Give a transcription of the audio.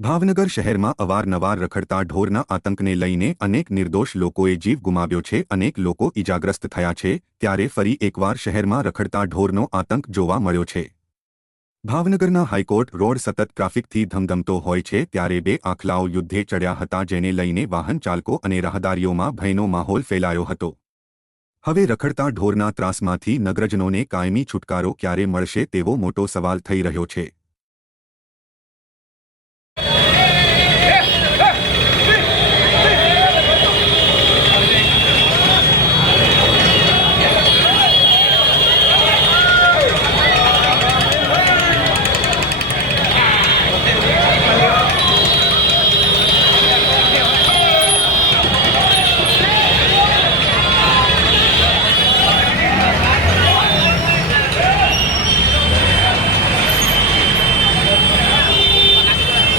ભાવનગર શહેરમાં અવારનવાર રખડતા ઢોરના આતંકને લઈને અનેક નિર્દોષ લોકોએ જીવ ગુમાવ્યો છે, અનેક લોકો ઇજાગ્રસ્ત થયા છે, ત્યારે ફરી એકવાર શહેરમાં રખડતા ઢોરનો આતંક જોવા મળ્યો છે। ભાવનગરના હાઈકોર્ટ રોડ સતત ટ્રાફિકથી ધમધમતો હોય છે, ત્યારે બે આખલાઓ યુદ્ધે ચડ્યા હતા, જેને લઈને વાહન ચાલકો અને રાહદારીઓમાં ભયનો માહોલ ફેલાયો હતો। હવે રખડતા ઢોરના ત્રાસમાંથી નગરજનોને કાયમી છુટકારો ક્યારે મળશે તેવો મોટો સવાલ થઈ રહ્યો છે।